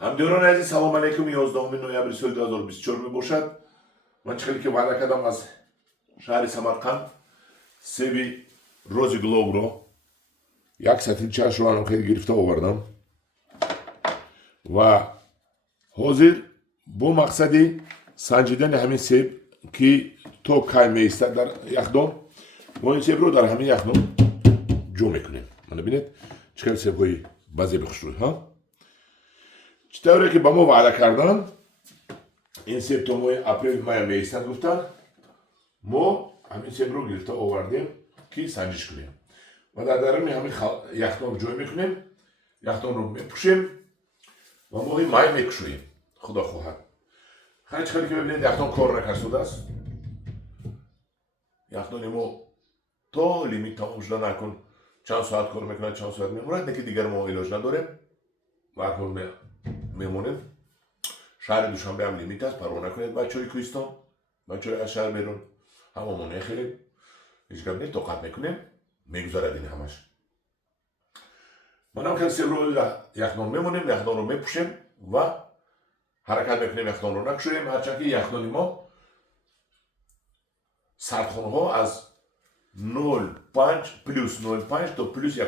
همدیران عزیز سلام علیکم 11 نوامبر سال 2024 می باشد. من چخیلی که وعده کردم از شهر سمرقند سبی روزی گلوب رو یک ساعت چهار رو هم خیلی گرفته آوردم و حاضر با مقصدی سنجیدن همین سب که تو کای میسته در یخدان ما این سب رو در همین یخدان جو میکنیم. من ببینید چقدر سب های بعضی بخشوی ها چطوره که با ما وعده کردن این سب تو ماه اپریل ماه میستن گفتن ما همین سب رو گرفته آوردیم که سنجش کنیم و در درون همین یخدان رو جوی میکنیم، یخدان رو میپوشیم و ماه ماه میکشویم. خدا خواهد خیلی که ببینید یخدان کار نکرده است. یخدان ما تا لیمیت تمام شده نکن چند ساعت کار میکنه چند ساعت میمونه نه که دیگر ما علاج نداریم مرحوم میمونیم. شهر دوشنبه هم لیمیت است، پروا نکنید بچه های کوهستان، بچه های از شهر بیرون هممون نخیلیم هیچ گپ نیست، طاقت میکنیم میگذارد این همش. من هم که سه روز یخدان میمونیم، یخدان رو میپوشیم و حرکت میکنیم، یخدان رو نکشویم هرچند که یخدان ما سردخانه ها از 0.5 پلوس 0.5 تا پلوس 1.5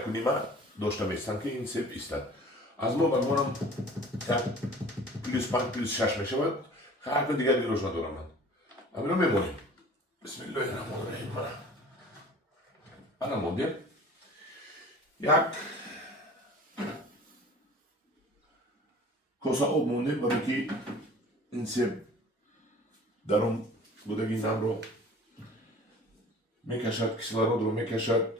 داشته میستن که این سب ایستد. از ما بگمانم پلوس 5 پلوس 6 میشود خیلی دیگر گروش ندارم من. همین رو میمونیم. بسم الله الرحمن الرحیم. من موندیم یک کاسه آب موندیم برای که این سب در اون بودگی نم رو میکشد، کسلارود رو میکشد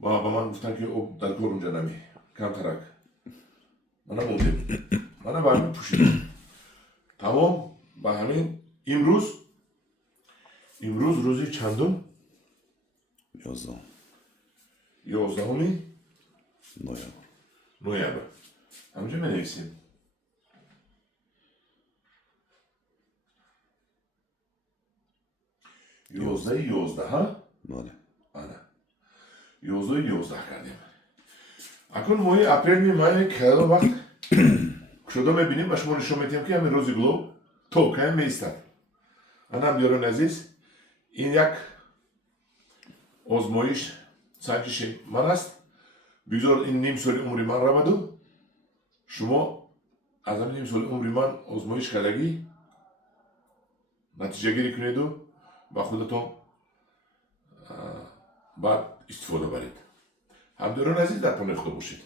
و با من گفتن که آب در کار اونجا نمی کم ترک. من موندیم، من با همین پوشیدم تمام. با همین امروز روزی چندم؟ 11 نوامبر. همینجا می نویسیم 11 ها؟ بله. آره 11 کردیم. اکنون ماه اپریل می ماه که وقت شده میبینیم و شما نشون میدیم که همین روزی گلوب تو که میستد. هم دیاران عزیز این یک آزمایش سنجش من است. بگذار این نیم سال عمری من رود شما از همین نیم سال عمری من آزمایش کردگی نتیجه گیری کنید و با خودتون بعد استفاده برید. هم دیاران عزیز در پناه خدا باشید.